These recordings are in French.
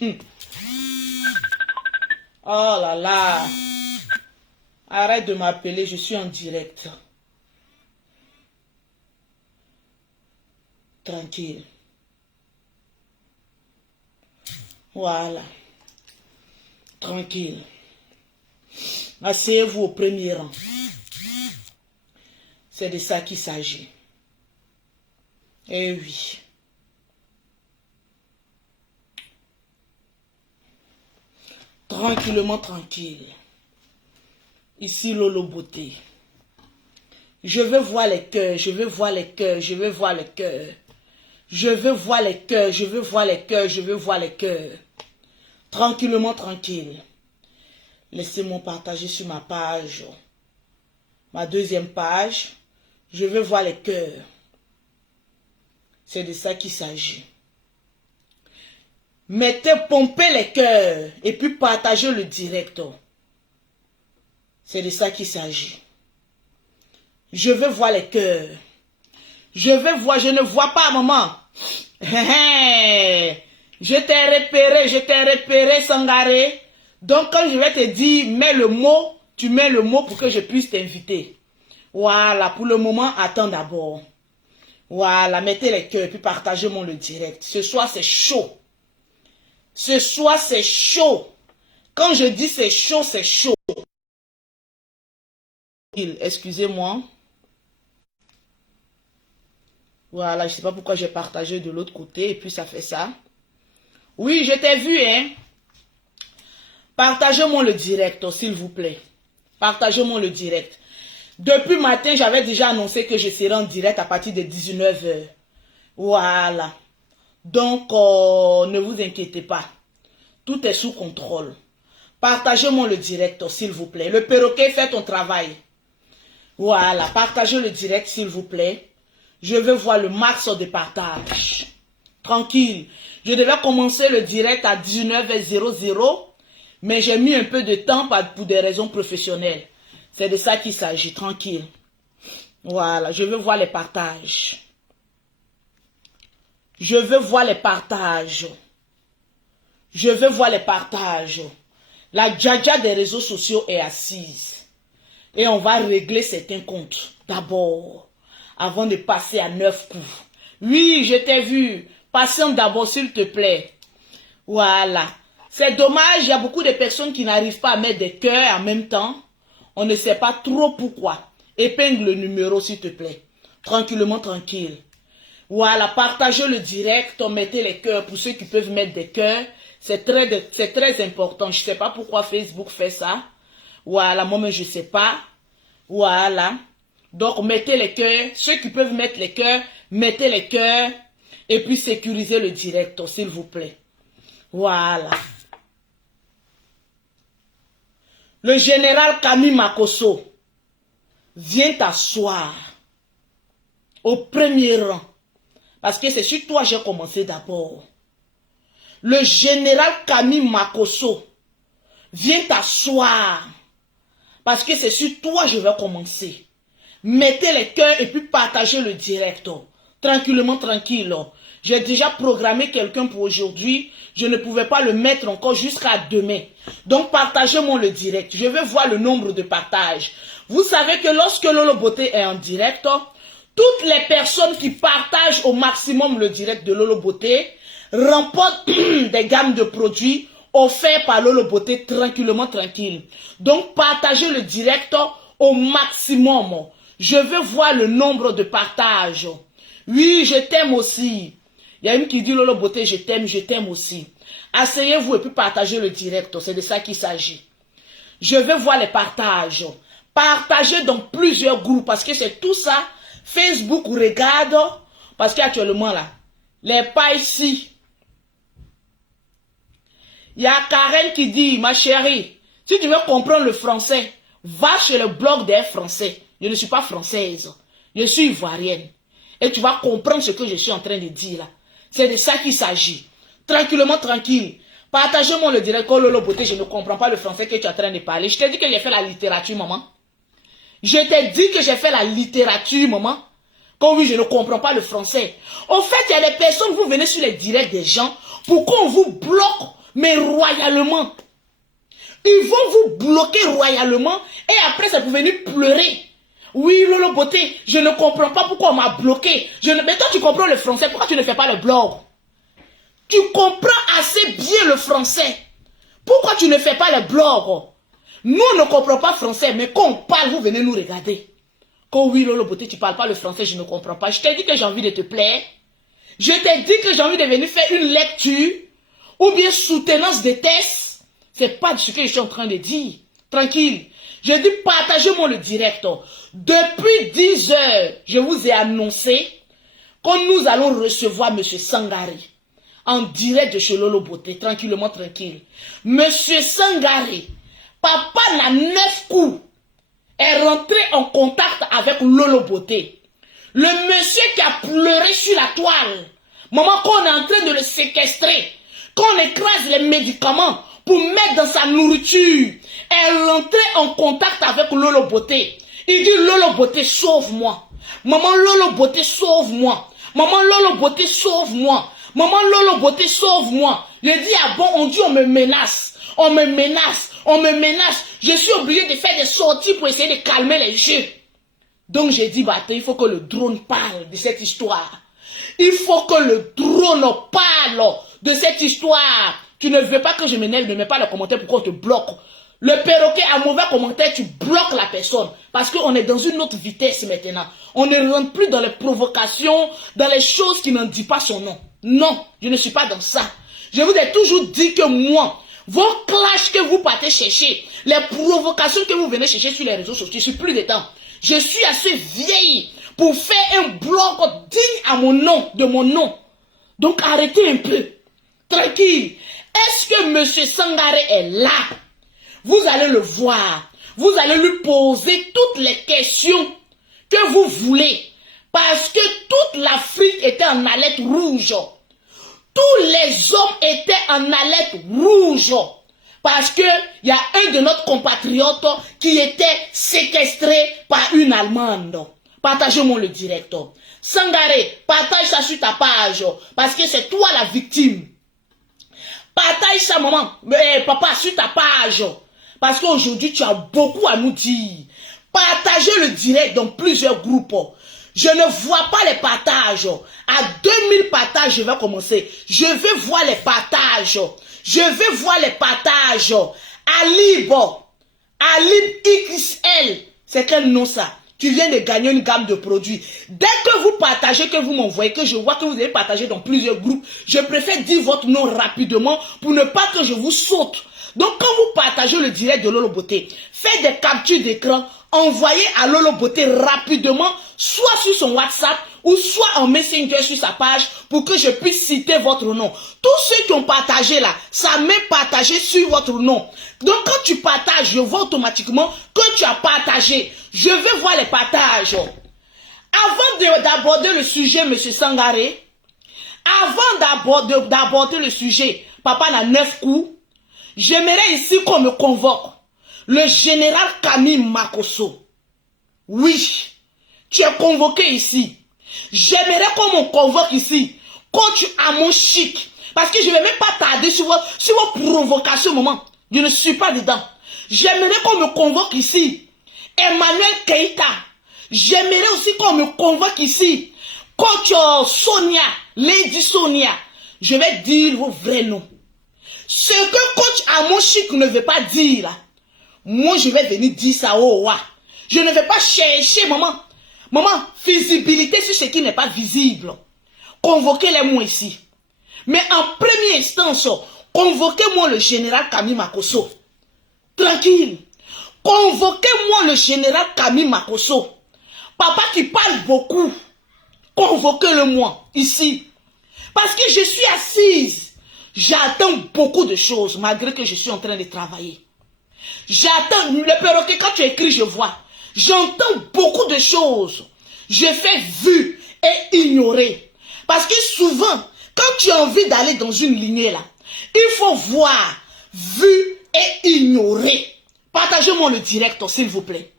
Oh là là. Arrête de m'appeler, je suis en direct. Tranquille. Voilà. Tranquille. Asseyez-vous au premier rang. C'est de ça qu'il s'agit. Eh oui. Tranquillement, tranquille. Ici, Lolo Beauté. Je veux voir les cœurs, je veux voir les cœurs, je veux voir les cœurs. Je veux voir les cœurs, je veux voir les cœurs, je veux voir les cœurs. Tranquillement, tranquille. Laissez-moi partager sur ma page. Ma deuxième page. Je veux voir les cœurs. C'est de ça qu'il s'agit. Mettez, pompez les cœurs et puis partagez le direct. C'est de ça qu'il s'agit. Je veux voir les cœurs. Je veux voir, je ne vois pas, maman. Je t'ai repéré, Sangaré. Donc, quand je vais te dire, mets le mot, tu mets le mot pour que je puisse t'inviter. Voilà, pour le moment, attends d'abord. Voilà, mettez les cœurs et puis partagez-moi le direct. Ce soir, c'est chaud. Ce soir, c'est chaud. Quand je dis c'est chaud, c'est chaud. Excusez-moi. Voilà, je ne sais pas pourquoi j'ai partagé de l'autre côté et puis ça fait ça. Oui, je t'ai vu, hein. Partagez-moi le direct, s'il vous plaît. Partagez-moi le direct. Depuis matin, j'avais déjà annoncé que je serai en direct à partir de 19 h. Voilà. Donc, ne vous inquiétez pas. Tout est sous contrôle. Partagez-moi le direct, s'il vous plaît. Le perroquet fait ton travail. Voilà. Partagez le direct, s'il vous plaît. Je veux voir le max de partage. Tranquille. Je devais commencer le direct à 19 h 00. Mais j'ai mis un peu de temps pour des raisons professionnelles. C'est de ça qu'il s'agit. Tranquille. Voilà. Je veux voir les partages. Je veux voir les partages. Je veux voir les partages. La djaja des réseaux sociaux est assise. Et on va régler certains comptes. D'abord. Avant de passer à 9 coups. Oui, je t'ai vu. Patiente d'abord, s'il te plaît. Voilà. C'est dommage, il y a beaucoup de personnes qui n'arrivent pas à mettre des cœurs en même temps. On ne sait pas trop pourquoi. Épingle le numéro, s'il te plaît. Tranquillement, tranquille. Voilà, partagez le direct, mettez les cœurs pour ceux qui peuvent mettre des cœurs. C'est très important. Je ne sais pas pourquoi Facebook fait ça. Voilà, moi-même, je ne sais pas. Voilà. Donc, mettez les cœurs. Ceux qui peuvent mettre les cœurs, mettez les cœurs. Et puis, sécurisez le direct, s'il vous plaît. Voilà. Le général Camille Makosso vient t'asseoir au premier rang. Parce que c'est sur toi que j'ai commencé d'abord. Le général Camille Makosso vient t'asseoir. Parce que c'est sur toi que je vais commencer. Mettez les cœurs et puis partagez le direct. Tranquillement, tranquille. J'ai déjà programmé quelqu'un pour aujourd'hui. Je ne pouvais pas le mettre encore jusqu'à demain. Donc, partagez-moi le direct. Je veux voir le nombre de partages. Vous savez que lorsque Lolo Beauté est en direct, toutes les personnes qui partagent au maximum le direct de Lolo Beauté remportent des gammes de produits offerts par Lolo Beauté tranquillement, tranquille. Donc, partagez le direct au maximum. Je veux voir le nombre de partages. Oui, je t'aime aussi. Il y a une qui dit Lolo Beauté, je t'aime aussi. Asseyez-vous et puis partagez le direct. C'est de ça qu'il s'agit. Je veux voir les partages. Partagez dans plusieurs groupes parce que c'est tout ça. Facebook regarde. Parce qu'actuellement là, les pas ici. Il y a Karen qui dit, ma chérie, si tu veux comprendre le français, va chez le blog des Français. Je ne suis pas française. Je suis ivoirienne. Et tu vas comprendre ce que je suis en train de dire là. C'est de ça qu'il s'agit. Tranquillement, tranquille. Partagez-moi le direct. Oh Lolo Beauté, je ne comprends pas le français que tu es en train de parler. Je t'ai dit que j'ai fait la littérature, maman. Je t'ai dit que j'ai fait la littérature, maman. Quand oui, je ne comprends pas le français. En fait, il y a des personnes, vous venez sur les directs des gens pour qu'on vous bloque mais royalement. Ils vont vous bloquer royalement et après ça peut venir pleurer. Oui, Lolo Beauté, je ne comprends pas pourquoi on m'a bloqué. Mais toi tu comprends le français, pourquoi tu ne fais pas le blog? Tu comprends assez bien le français. Pourquoi tu ne fais pas le blog? Nous on ne comprenons pas français, mais quand on parle, vous venez nous regarder. Quand oui, Lolo Beauté, tu ne parles pas le français, je ne comprends pas. Je t'ai dit que j'ai envie de te plaire. Je t'ai dit que j'ai envie de venir faire une lecture ou bien soutenance des tests. C'est pas ce que je suis en train de dire. Tranquille. Je dis partagez-moi le direct. Depuis 10 heures, je vous ai annoncé que nous allons recevoir M. Sangari en direct de chez Lolo Beauté. Tranquillement, tranquille. M. Sangari, papa n'a 9 coups, est rentré en contact avec Lolo Beauté. Le monsieur qui a pleuré sur la toile. Maman, quand on est en train de le séquestrer, quand on écrase les médicaments pour mettre dans sa nourriture, elle est rentrée en contact avec Lolo Beauté. Il dit, Lolo Beauté, sauve-moi. Maman, Lolo Beauté, sauve-moi. Maman, Lolo Beauté, sauve-moi. Maman, Lolo Beauté, sauve-moi. Je dis, ah bon, on dit, on me menace. On me menace. On me menace. Je suis obligé de faire des sorties pour essayer de calmer les jeux. Donc j'ai dit, bah, il faut que le drone parle de cette histoire. Il faut que le drone parle de cette histoire. Tu ne veux pas que je m'énerve, ne mets pas le commentaire pour qu'on te bloque. Le perroquet à mauvais commentaire, tu bloques la personne. Parce qu'on est dans une autre vitesse maintenant. On ne rentre plus dans les provocations, dans les choses qui n'en disent pas son nom. Non, je ne suis pas dans ça. Je vous ai toujours dit que moi, vos clashs que vous partez chercher, les provocations que vous venez chercher sur les réseaux sociaux, je suis plus dedans. Je suis assez vieille pour faire un blog digne à mon nom, de mon nom. Donc arrêtez un peu. Tranquille. Est-ce que M. Sangaré est là? Vous allez le voir. Vous allez lui poser toutes les questions que vous voulez. Parce que toute l'Afrique était en alerte rouge. Tous les hommes étaient en alerte rouge. Parce qu'il y a un de nos compatriotes qui était séquestré par une Allemande. Partagez-moi le direct. Sangaré, partage ça sur ta page. Parce que c'est toi la victime. Partage ça, maman. Papa, sur ta page. Parce qu'aujourd'hui, tu as beaucoup à nous dire. Partagez le direct dans plusieurs groupes. Je ne vois pas les partages. À 2000 partages, je vais commencer. Je vais voir les partages. Je vais voir les partages. Alib XL. C'est quel nom ça? Tu viens de gagner une gamme de produits. Dès que vous partagez, que vous m'envoyez, que je vois que vous avez partagé dans plusieurs groupes, je préfère dire votre nom rapidement pour ne pas que je vous saute. Donc quand vous partagez le direct de Lolo Beauté, faites des captures d'écran, envoyez à Lolo Beauté rapidement, soit sur son WhatsApp ou soit en Messenger sur sa page pour que je puisse citer votre nom. Tous ceux qui ont partagé là, ça m'est partagé sur votre nom. Donc quand tu partages, je vois automatiquement que tu as partagé. Je vais voir les partages. Avant d'aborder le sujet, M. Sangaré, avant d'aborder le sujet, papa n'a 9 coups, j'aimerais ici qu'on me convoque le général Camille Makosso. Oui, tu es convoqué ici. J'aimerais qu'on me convoque ici, coach à mon chic. Parce que je ne vais même pas tarder sur vos provocations, maman. Je ne suis pas dedans. J'aimerais qu'on me convoque ici. Emmanuel Keïta. J'aimerais aussi qu'on me convoque ici. Coach Sonia, Lady Sonia. Je vais dire vos vrais noms. Ce que coach Amon Chic ne veut pas dire, moi je vais venir dire ça au roi. Je ne vais pas chercher, maman. Maman, visibilité sur ce qui n'est pas visible. Convoquez-les-moi ici. Mais en première instance, convoquez-moi le général Camille Makosso. Tranquille. Convoquez-moi le général Camille Makosso. Papa qui parle beaucoup. Convoquez-le-moi ici. Parce que je suis assise. J'attends beaucoup de choses malgré que je suis en train de travailler. J'attends. Le perroquet, quand tu écris, je vois. J'entends beaucoup de choses. Je fais vu et ignorer. Parce que souvent, quand tu as envie d'aller dans une lignée là, il faut voir, vu et ignorer. Partagez-moi le direct, s'il vous plaît.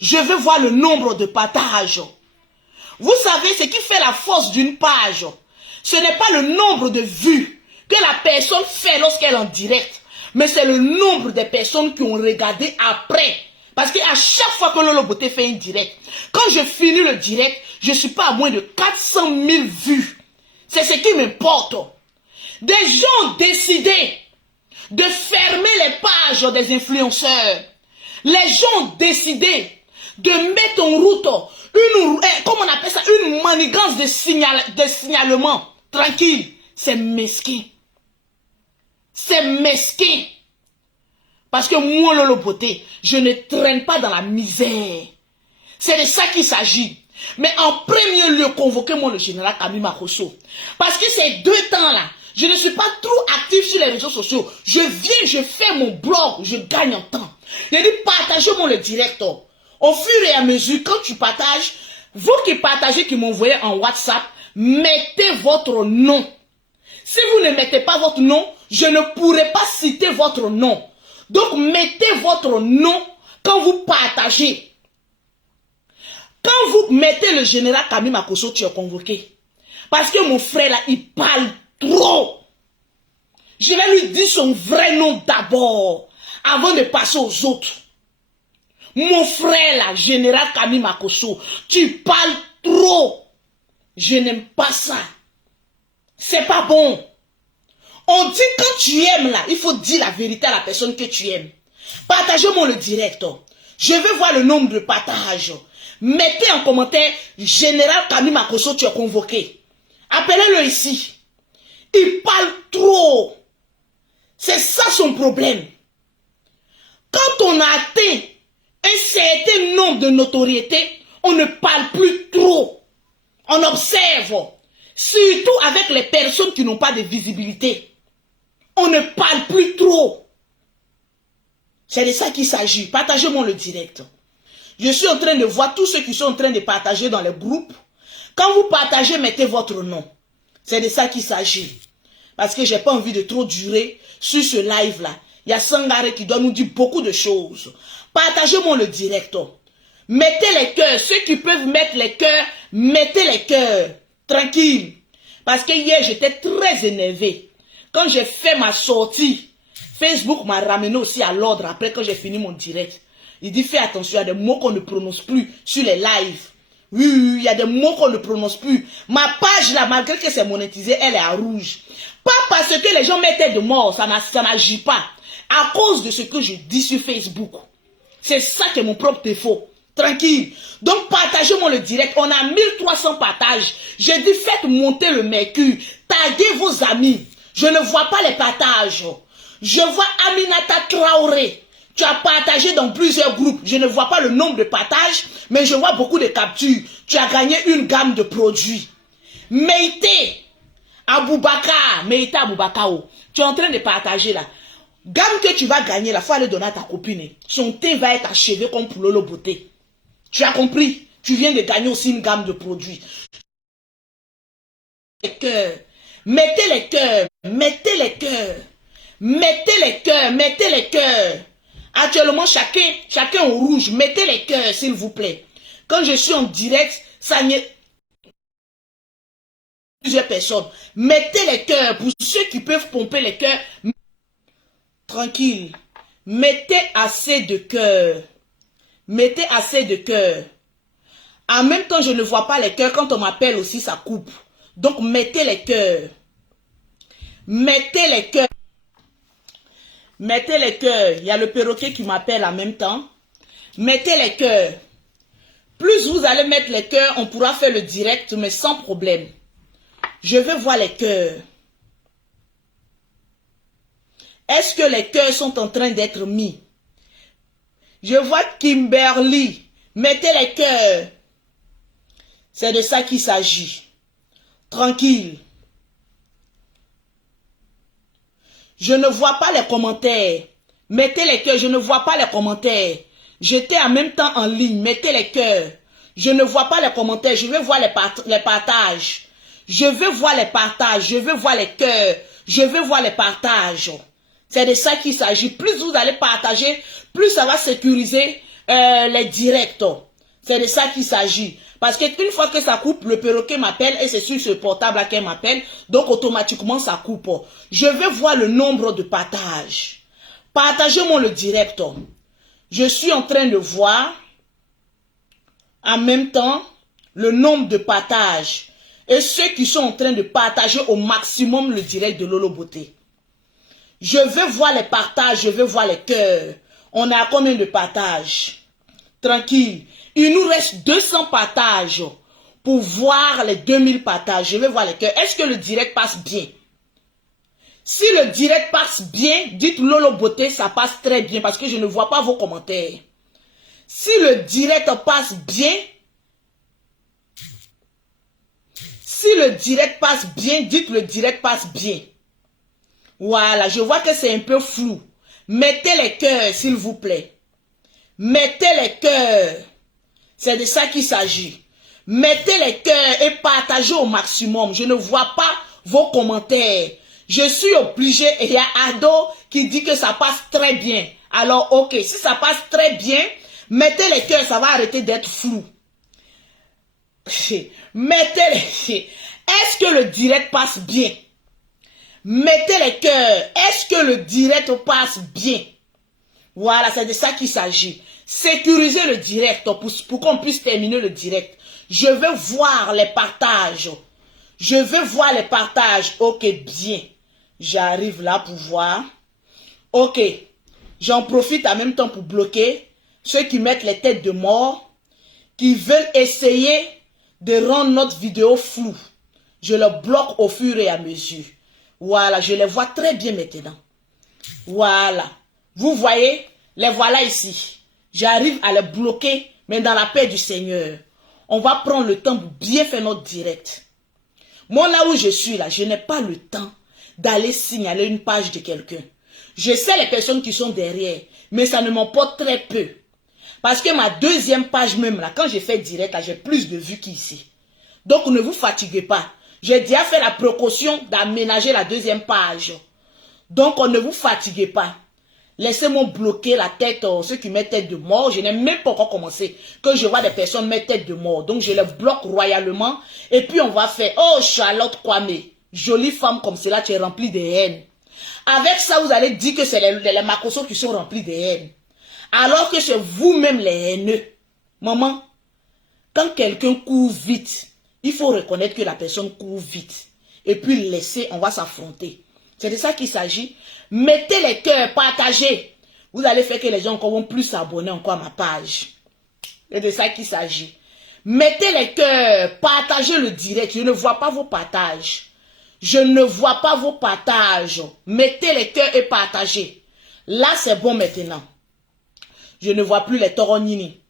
Je veux voir le nombre de partages. Vous savez, ce qui fait la force d'une page, ce n'est pas le nombre de vues, que la personne fait lorsqu'elle est en direct. Mais c'est le nombre de personnes qui ont regardé après. Parce qu'à chaque fois que Lolo Beauté fait un direct, quand je finis le direct, je ne suis pas à moins de 400 000 vues. C'est ce qui m'importe. Des gens ont décidé de fermer les pages des influenceurs. Les gens ont décidé de mettre en route comment on appelle ça, une manigance de signalement. Tranquille, c'est mesquin. C'est mesquin. Parce que moi, Lolo Beauté, je ne traîne pas dans la misère. C'est de ça qu'il s'agit. Mais en premier lieu, convoquez-moi le général Camille Makosso. Parce que ces 2 temps-là, je ne suis pas trop actif sur les réseaux sociaux. Je viens, je fais mon blog, je gagne en temps. Je dis, partagez-moi le direct. Au fur et à mesure, quand tu partages, vous qui partagez, qui m'envoyez en WhatsApp, mettez votre nom. Si vous ne mettez pas votre nom, je ne pourrai pas citer votre nom. Donc, mettez votre nom quand vous partagez. Quand vous mettez le général Camille Makosso, tu es convoqué. Parce que mon frère là, il parle trop. Je vais lui dire son vrai nom d'abord, avant de passer aux autres. Mon frère là, général Camille Makosso, tu parles trop. Je n'aime pas ça. C'est pas bon. On dit quand tu aimes là, il faut dire la vérité à la personne que tu aimes. Partagez-moi le direct. Je veux voir le nombre de partages. Mettez en commentaire, général Camille Makosso, tu es convoqué. Appelez-le ici. Il parle trop. C'est ça son problème. Quand on a atteint un certain nombre de notoriété, on ne parle plus trop. On observe. Surtout avec les personnes qui n'ont pas de visibilité. On ne parle plus trop. C'est de ça qu'il s'agit. Partagez-moi le direct. Je suis en train de voir tous ceux qui sont en train de partager dans les groupes. Quand vous partagez, mettez votre nom. C'est de ça qu'il s'agit. Parce que je n'ai pas envie de trop durer sur ce live-là. Il y a Sangaré qui doit nous dire beaucoup de choses. Partagez-moi le direct. Mettez les cœurs. Ceux qui peuvent mettre les cœurs, mettez les cœurs. Tranquille. Parce que hier, j'étais très énervé. Quand j'ai fait ma sortie, Facebook m'a ramené aussi à l'ordre après quand j'ai fini mon direct. Il dit, fais attention, il y a des mots qu'on ne prononce plus sur les lives. Oui, il y a des mots qu'on ne prononce plus. Ma page là, malgré que c'est monétisé, elle est à rouge. Pas parce que les gens mettaient de mort, ça n'agit pas. À cause de ce que je dis sur Facebook. C'est ça qui est mon propre défaut. Tranquille. Donc, partagez-moi le direct. On a 1300 partages. J'ai dit, faites monter le mercure. Taguez vos amis. Je ne vois pas les partages. Je vois Aminata Traoré. Tu as partagé dans plusieurs groupes. Je ne vois pas le nombre de partages, mais je vois beaucoup de captures. Tu as gagné une gamme de produits. Meïté Aboubakar. Meïté Aboubakar. Tu es en train de partager là. Gamme que tu vas gagner, il faut aller donner à ta copine. Son thé va être achevé comme pour Lolo Beauté. Tu as compris? Tu viens de gagner aussi une gamme de produits. Les cœurs. Mettez les cœurs. Mettez les cœurs. Mettez les cœurs. Mettez les cœurs. Actuellement, chacun au rouge. Mettez les cœurs, s'il vous plaît. Quand je suis en direct, ça n'y est. Plusieurs personnes. Mettez les cœurs. Pour ceux qui peuvent pomper les cœurs. Tranquille. Mettez assez de cœur. Mettez assez de cœur. En même temps, je ne vois pas les cœurs. Quand on m'appelle aussi, ça coupe. Donc, mettez les cœurs. Mettez les cœurs. Mettez les cœurs. Il y a le perroquet qui m'appelle en même temps. Mettez les cœurs. Plus vous allez mettre les cœurs, on pourra faire le direct, mais sans problème. Je veux voir les cœurs. Est-ce que les cœurs sont en train d'être mis? Je vois Kimberly. Mettez les cœurs. C'est de ça qu'il s'agit. Tranquille. Je ne vois pas les commentaires. Mettez les cœurs. Je ne vois pas les commentaires. J'étais en même temps en ligne. Mettez les cœurs. Je ne vois pas les commentaires. Je veux voir les partages. Je veux voir les partages. Je veux voir les cœurs. Je veux voir les partages. C'est de ça qu'il s'agit. Plus vous allez partager, plus ça va sécuriser les directs. C'est de ça qu'il s'agit. Parce qu'une fois que ça coupe, le perroquet m'appelle et c'est sur ce portable-là qu'elle m'appelle. Donc, automatiquement, ça coupe. Je vais voir le nombre de partages. Partagez-moi le direct. Je suis en train de voir en même temps le nombre de partages. Et ceux qui sont en train de partager au maximum le direct de Lolo Beauté. Je vais voir les partages, je vais voir les cœurs. On a combien de partages? Tranquille. Il nous reste 200 partages pour voir les 2000 partages. Je vais voir les cœurs. Est-ce que le direct passe bien? Si le direct passe bien, dites Lolo Beauté, ça passe très bien parce que je ne vois pas vos commentaires. Si le direct passe bien, si le direct passe bien, dites le direct passe bien. Voilà, je vois que c'est un peu flou. Mettez les cœurs, s'il vous plaît. Mettez les cœurs. C'est de ça qu'il s'agit. Mettez les cœurs et partagez au maximum. Je ne vois pas vos commentaires. Je suis obligé, et il y a Ado qui dit que ça passe très bien. Alors, ok, si ça passe très bien, mettez les cœurs, ça va arrêter d'être flou. Mettez les... Est-ce que le direct passe bien? Mettez les cœurs. Est-ce que le direct passe bien? Voilà, c'est de ça qu'il s'agit. Sécurisez le direct pour qu'on puisse terminer le direct. Je veux voir les partages. Je veux voir les partages. Ok, bien. J'arrive là pour voir. Ok. J'en profite en même temps pour bloquer ceux qui mettent les têtes de mort, qui veulent essayer de rendre notre vidéo floue. Je le bloque au fur et à mesure. Voilà, je les vois très bien maintenant. Voilà. Vous voyez, les voilà ici. J'arrive à les bloquer, mais dans la paix du Seigneur. On va prendre le temps pour bien faire notre direct. Moi, là où je suis, là, je n'ai pas le temps d'aller signaler une page de quelqu'un. Je sais les personnes qui sont derrière, mais ça ne m'emporte très peu. Parce que ma deuxième page même, là, quand j'ai fait direct, là, j'ai plus de vues qu'ici. Donc, ne vous fatiguez pas. J'ai déjà fait la précaution d'aménager la deuxième page. Donc, ne vous fatiguez pas. Laissez-moi bloquer la tête, ceux qui mettent tête de mort. Je n'ai même pas encore commencé. Que je vois des personnes mettre tête de mort. Donc, je les bloque royalement. Et puis, on va faire, oh, Charlotte Kwame, jolie femme comme cela, tu es remplie de haine. Avec ça, vous allez dire que c'est les Makosso qui sont remplis de haine. Alors que c'est vous-même les haineux. Maman, quand quelqu'un court vite, il faut reconnaître que la personne court vite. Et puis laisser, on va s'affronter. C'est de ça qu'il s'agit. Mettez les cœurs, partagez. Vous allez faire que les gens vont plus s'abonner encore à ma page. C'est de ça qu'il s'agit. Mettez les cœurs, partagez le direct. Je ne vois pas vos partages. Je ne vois pas vos partages. Mettez les cœurs et partagez. Là, c'est bon maintenant. Je ne vois plus les toronini.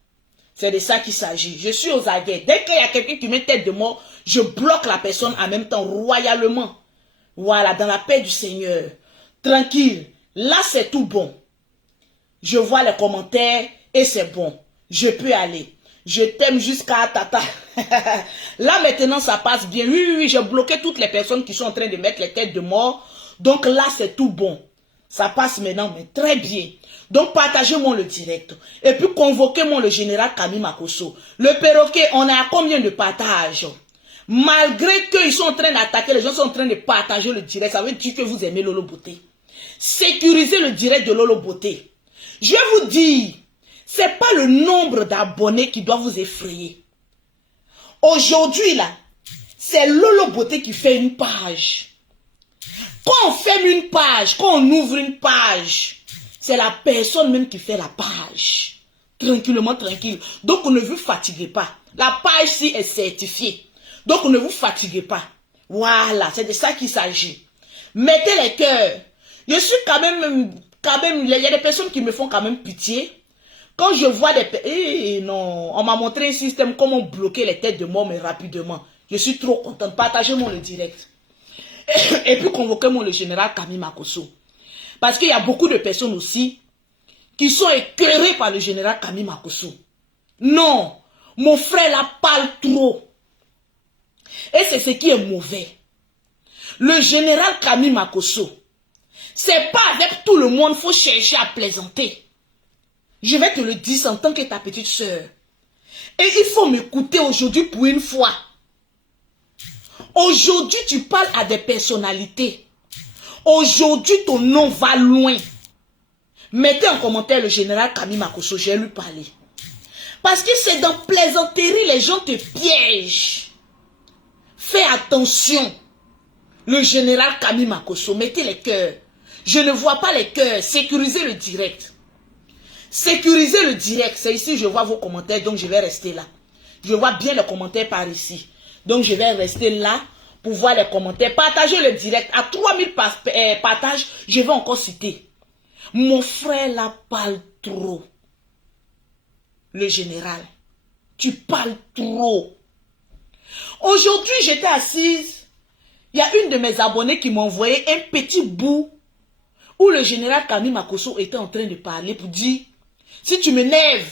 C'est de ça qu'il s'agit. Je suis aux aguets. Dès qu'il y a quelqu'un qui met tête de mort, je bloque la personne en même temps, royalement. Voilà, dans la paix du Seigneur. Tranquille. Là, c'est tout bon. Je vois les commentaires et c'est bon. Je peux aller. Je t'aime jusqu'à tata. Là, maintenant, ça passe bien. Oui, oui, oui, j'ai bloqué toutes les personnes qui sont en train de mettre les têtes de mort. Donc là, c'est tout bon. Ça passe maintenant, mais très bien. Donc, partagez-moi le direct. Et puis, convoquez-moi le général Camille Makosso. Le perroquet, on est à combien de partages? Malgré qu'ils sont en train d'attaquer, les gens sont en train de partager le direct. Ça veut dire que vous aimez Lolo Beauté. Sécurisez le direct de Lolo Beauté. Je vais vous dire, c'est pas le nombre d'abonnés qui doit vous effrayer. Aujourd'hui, là, c'est Lolo Beauté qui fait une page. Quand on ferme une page, quand on ouvre une page, c'est la personne même qui fait la page. Tranquillement, tranquille. Donc, ne vous fatiguez pas. La page-ci est certifiée. Donc, ne vous fatiguez pas. Voilà, c'est de ça qu'il s'agit. Mettez les cœurs. Je suis quand même, il y a des personnes qui me font quand même pitié. Quand je vois des... non, on m'a montré un système comment bloquer les têtes de mort, mais rapidement. Je suis trop contente. Partagez-moi le direct. Et puis convoquez-moi le général Camille Makosso. Parce qu'il y a beaucoup de personnes aussi qui sont écœurées par le général Camille Makosso. Non, mon frère là parle trop. Et c'est ce qui est mauvais. Le général Camille Makosso, c'est pas avec tout le monde qu'il faut chercher à plaisanter. Je vais te le dire en tant que ta petite soeur. Et il faut m'écouter aujourd'hui pour une fois. Aujourd'hui, tu parles à des personnalités. Aujourd'hui, ton nom va loin. Mettez en commentaire le général Kami Makosso, j'ai lui parler. Parce que c'est dans plaisanterie, les gens te piègent. Fais attention. Le général Kami Makosso, mettez les cœurs. Je ne vois pas les cœurs. Sécurisez le direct. Sécurisez le direct. C'est ici, je vois vos commentaires, donc je vais rester là. Je vois bien les commentaires par ici. Donc je vais rester là pour voir les commentaires. Partagez le direct. À 3000 partages, je vais encore citer. Mon frère là parle trop. Le général, tu parles trop. Aujourd'hui, j'étais assise. Il y a une de mes abonnés qui m'a envoyé un petit bout où le général Kami Makosso était en train de parler pour dire, si tu m'énerves,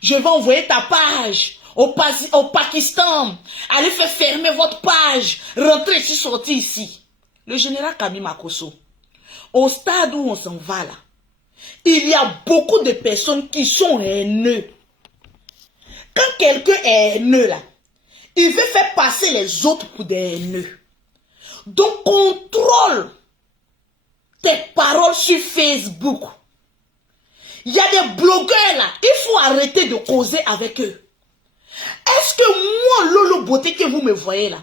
je vais envoyer ta page au Pakistan. Allez faire fermer votre page. Rentrez ici, sortez ici. Le général Kami Makosso, au stade où on s'en va là, il y a beaucoup de personnes qui sont haineux. Quand quelqu'un est haineux là, il veut faire passer les autres pour des haineux. Donc contrôle tes paroles sur Facebook. Il y a des blogueurs là, il faut arrêter de causer avec eux. Est-ce que moi, Lolo Beauté, que vous me voyez là,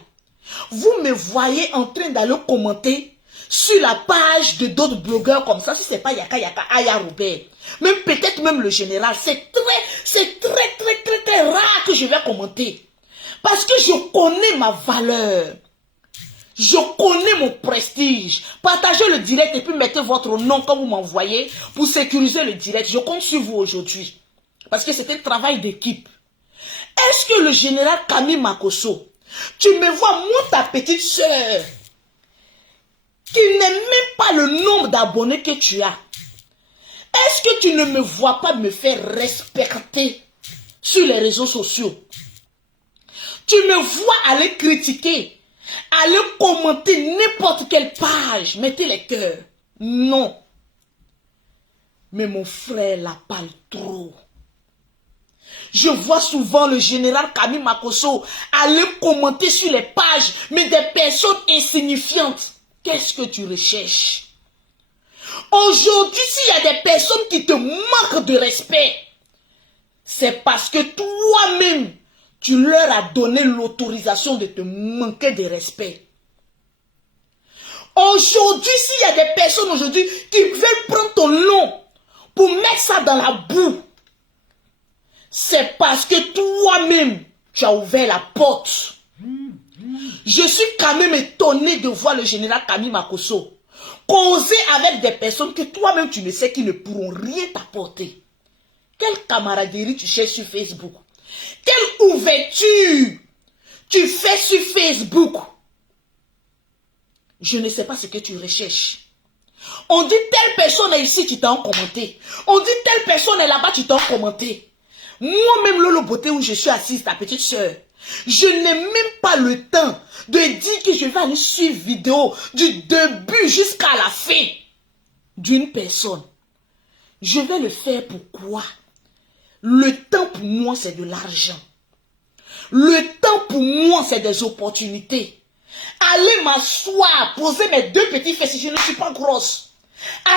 vous me voyez en train d'aller commenter sur la page de d'autres blogueurs comme ça, si ce n'est pas Yaka Aya Robert, même peut-être même le général, c'est très rare que je vais commenter. Parce que je connais ma valeur. Je connais mon prestige. Partagez le direct et puis mettez votre nom quand vous m'envoyez pour sécuriser le direct. Je compte sur vous aujourd'hui. Parce que c'est un travail d'équipe. Est-ce que le général Kami Makosso, tu me vois, moi ta petite soeur, qui n'est même pas le nombre d'abonnés que tu as, est-ce que tu ne me vois pas me faire respecter sur les réseaux sociaux? Tu me vois aller critiquer, aller commenter n'importe quelle page, mettez les cœurs. Non. Mais mon frère la parle trop. Je vois souvent le général Kami Makosso aller commenter sur les pages, mais des personnes insignifiantes. Qu'est-ce que tu recherches? Aujourd'hui, s'il y a des personnes qui te manquent de respect, c'est parce que toi-même, tu leur as donné l'autorisation de te manquer de respect. Aujourd'hui, s'il y a des personnes aujourd'hui qui veulent prendre ton nom pour mettre ça dans la boue, c'est parce que toi-même, tu as ouvert la porte. Je suis quand même étonné de voir le général Kami Makosso causer avec des personnes que toi-même tu ne sais qui ne pourront rien t'apporter. Quelle camaraderie tu cherches sur Facebook? Quelle ouverture tu fais sur Facebook? Je ne sais pas ce que tu recherches. On dit telle personne est ici, tu t'as en commenté. On dit telle personne est là-bas, tu t'as en commenté. Moi-même, Lolo Beauté, où je suis assise, ta petite soeur, je n'ai même pas le temps de dire que je vais aller suivre vidéo du début jusqu'à la fin d'une personne. Je vais le faire pourquoi? Le temps pour moi, c'est de l'argent. Le temps pour moi, c'est des opportunités. Aller m'asseoir, poser mes deux petits fesses, je ne suis pas grosse.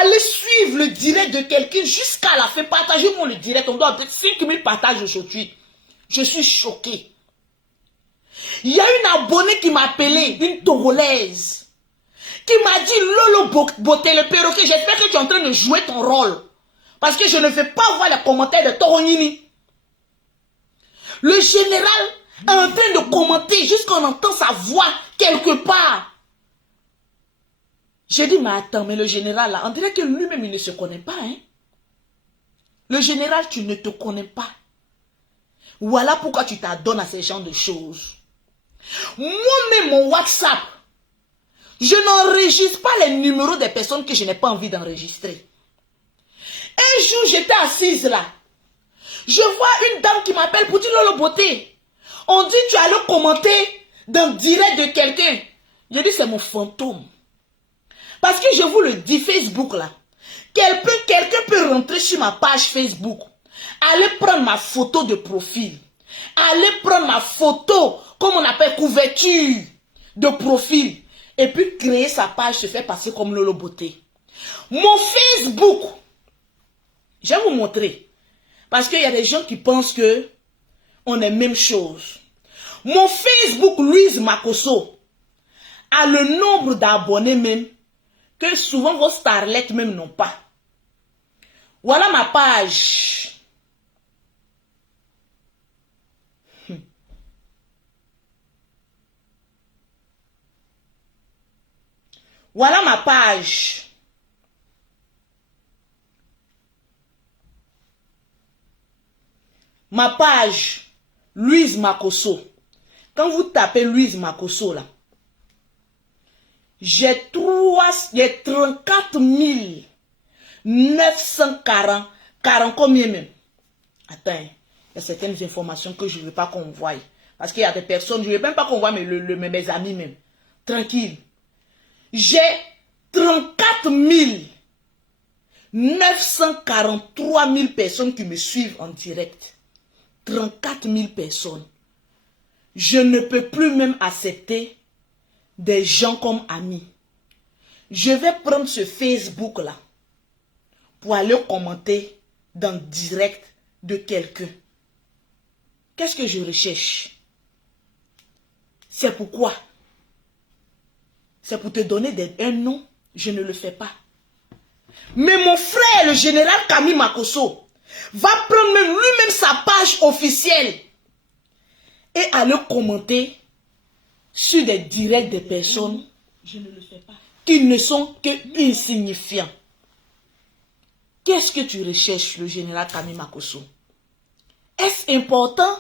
Allez suivre le direct de quelqu'un jusqu'à la fin. Partagez-moi le direct. On doit peut-être 5000 partages aujourd'hui. Je suis choqué. Il y a une abonnée qui m'a appelé, une Togolaise, qui m'a dit, Lolo Beauté, le perroquet, j'espère que tu es en train de jouer ton rôle. Parce que je ne veux pas voir les commentaires de Toronini. Le général est en train de commenter jusqu'on entend sa voix quelque part. J'ai dit, mais attends, mais le général là, on dirait que lui-même il ne se connaît pas. Hein? Le général, tu ne te connais pas. Voilà pourquoi tu t'adonnes à ces genres de choses. Moi-même, mon WhatsApp, je n'enregistre pas les numéros des personnes que je n'ai pas envie d'enregistrer. Un jour, j'étais assise là. Je vois une dame qui m'appelle pour dire Lolo Beauté. On dit tu allais commenter dans le direct de quelqu'un. J'ai dit c'est mon fantôme. Parce que je vous le dis, Facebook là. Quelqu'un peut rentrer sur ma page Facebook. Aller prendre ma photo de profil. aller prendre ma photo, comme on appelle couverture de profil, et puis créer sa page, se faire passer comme Lolo Beauté. Mon Facebook, je vais vous montrer, parce qu'il y a des gens qui pensent que on est même chose. Mon Facebook, Louise Makosso, a le nombre d'abonnés même, que souvent vos starlets même n'ont pas. Voilà ma page. Voilà ma page. Ma page, Louise Makosso. Quand vous tapez Louise Makosso là, j'ai 34 940. 40 combien même? Attends, il y a certaines informations que je ne veux pas qu'on voie. Parce qu'il y a des personnes, je ne veux même pas qu'on voie mes amis même. Tranquille. J'ai 34 943 000 personnes qui me suivent en direct. 34 000 personnes. Je ne peux plus même accepter des gens comme amis. Je vais prendre ce Facebook là pour aller commenter dans le direct de quelqu'un. Qu'est-ce que je recherche? C'est pourquoi? C'est pour te donner un nom. Je ne le fais pas. Mais mon frère, le général Camille Makosso, va prendre même lui-même sa page officielle et aller commenter sur des directs de personnes je ne le fais pas, qui ne sont que insignifiants. Qu'est-ce que tu recherches, le général Camille Makosso? Est-ce important?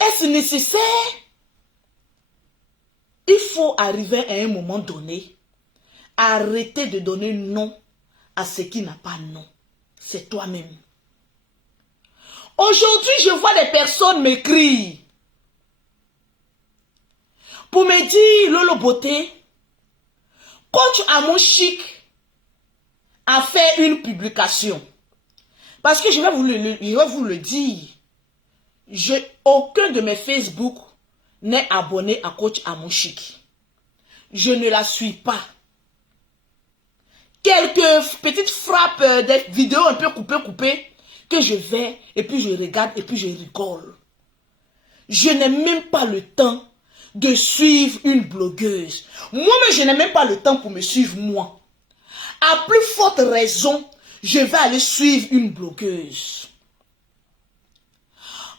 Est-ce nécessaire? Il faut arriver à un moment donné à arrêter de donner nom à ce qui n'a pas nom. C'est toi-même. Aujourd'hui, je vois des personnes m'écrire pour me dire, Lolo Beauté, coach Amon Chic a fait une publication. Parce que je vais vous le dire, aucun de mes Facebook n'est abonné à coach Amon Chic. Je ne la suis pas. Quelques petites frappes, des vidéos un peu coupées, que je vais, et puis je regarde, et puis je rigole. Je n'ai même pas le temps de suivre une blogueuse. Moi-même, je n'ai même pas le temps pour me suivre moi. À plus forte raison, je vais aller suivre une blogueuse.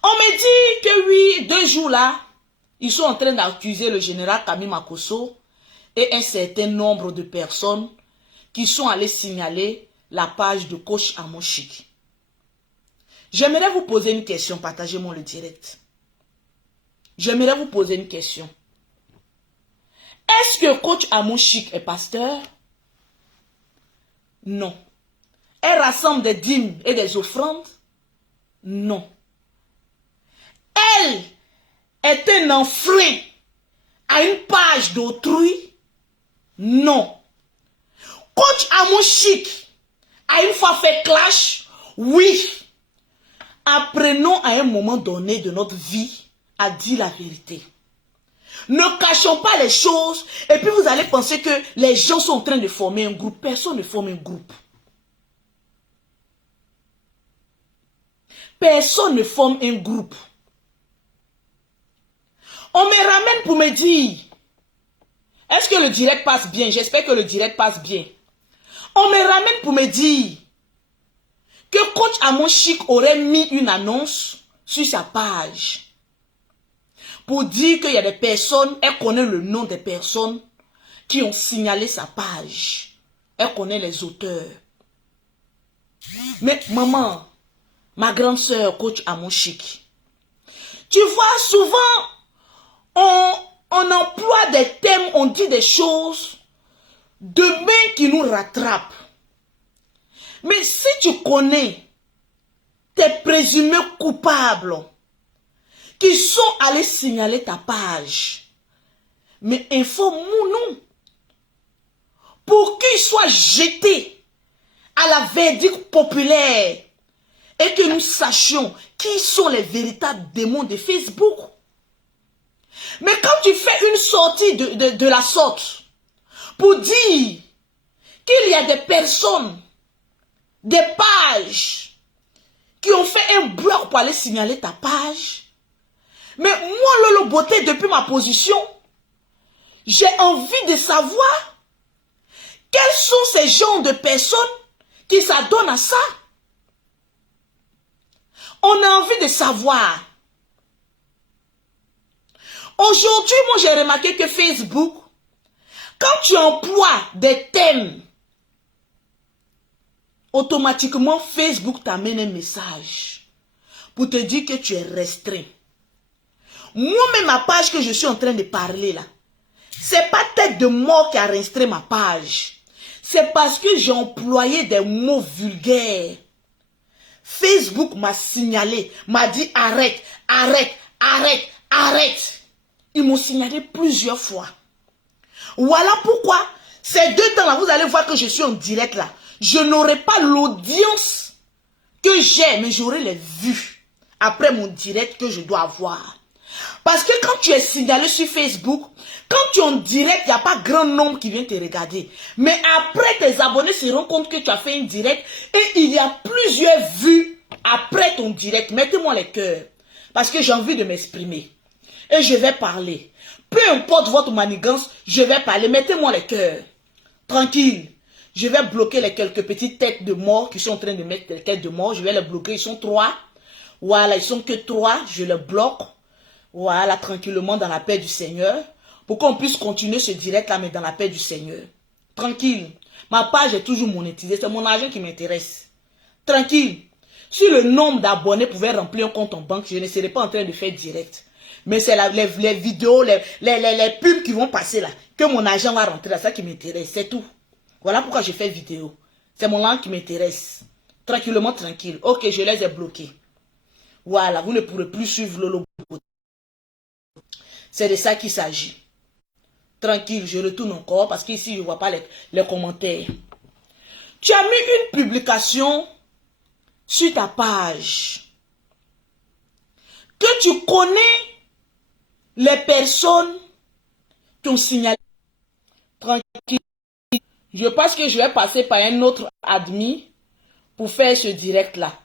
On me dit que oui, 2 jours là, ils sont en train d'accuser le général Camille Makosso et un certain nombre de personnes qui sont allées signaler la page de coach Amon Chic. J'aimerais vous poser une question, partagez-moi le direct. J'aimerais vous poser une question. Est-ce que coach Amon Chic est pasteur? Non. Elle rassemble des dîmes et des offrandes? Non. Elle est un enfreint à une page d'autrui? Non. Coach Amon Chic a une fois fait clash? Oui. Apprenons à un moment donné de notre vie à dire la vérité. Ne cachons pas les choses et puis vous allez penser que les gens sont en train de former un groupe. Personne ne forme un groupe. Personne ne forme un groupe. On me ramène pour me dire, est-ce que le direct passe bien? J'espère que le direct passe bien. On me ramène pour me dire que coach Amon Chic aurait mis une annonce sur sa page pour dire qu'il y a des personnes, elle connaît le nom des personnes qui ont signalé sa page. Elle connaît les auteurs. Mais maman, ma grande soeur, coach Amon Chic, tu vois, souvent, on emploie des thèmes, on dit des choses de main qui nous rattrapent. Mais si tu connais tes présumés coupables qui sont allés signaler ta page, mais informe-nous pour qu'ils soient jetés à la verdict populaire et que nous sachions qui sont les véritables démons de Facebook. Mais quand tu fais une sortie de la sorte pour dire qu'il y a des personnes, des pages qui ont fait un bloc pour aller signaler ta page, mais moi, Lolo Beauté, depuis ma position, j'ai envie de savoir quels sont ces genres de personnes qui s'adonnent à ça. On a envie de savoir. Aujourd'hui, moi, j'ai remarqué que Facebook, quand tu emploies des thèmes, automatiquement, Facebook t'amène un message pour te dire que tu es restreint. Moi-même, ma page que je suis en train de parler là, c'est pas tête de mort qui a restreint ma page. C'est parce que j'ai employé des mots vulgaires. Facebook m'a signalé, m'a dit arrête, arrête, arrête, arrête. Ils m'ont signalé plusieurs fois. Voilà pourquoi, ces 2 temps-là, vous allez voir que je suis en direct là. Je n'aurai pas l'audience que j'ai, mais j'aurai les vues après mon direct que je dois avoir. Parce que quand tu es signalé sur Facebook, quand tu es en direct, il n'y a pas grand nombre qui vient te regarder. Mais après, tes abonnés se rendent compte que tu as fait un direct et il y a plusieurs vues après ton direct. Mettez-moi les cœurs. Parce que j'ai envie de m'exprimer. Et je vais parler. Peu importe votre manigance, je vais parler. Mettez-moi les cœurs. Tranquille. Je vais bloquer les quelques petites têtes de mort qui sont en train de mettre des têtes de mort. Je vais les bloquer. Ils sont 3. Voilà, ils sont que 3. Je les bloque. Voilà, tranquillement dans la paix du Seigneur. Pour qu'on puisse continuer ce direct là, mais dans la paix du Seigneur. Tranquille. Ma page est toujours monétisée. C'est mon argent qui m'intéresse. Tranquille. Si le nombre d'abonnés pouvait remplir un compte en banque, je ne serais pas en train de faire direct. Mais c'est les vidéos, les pubs qui vont passer là, que mon argent va rentrer là, ça qui m'intéresse, c'est tout. Voilà pourquoi je fais vidéo. C'est mon langue qui m'intéresse. Tranquillement, tranquille. Ok, je les ai bloqués. Voilà, vous ne pourrez plus suivre Lolo Beauté. C'est de ça qu'il s'agit. Tranquille, je retourne encore parce qu'ici, je ne vois pas les commentaires. Tu as mis une publication sur ta page que tu connais les personnes qui ont signalé. Tranquille. Je pense que je vais passer par un autre admin pour faire ce direct-là.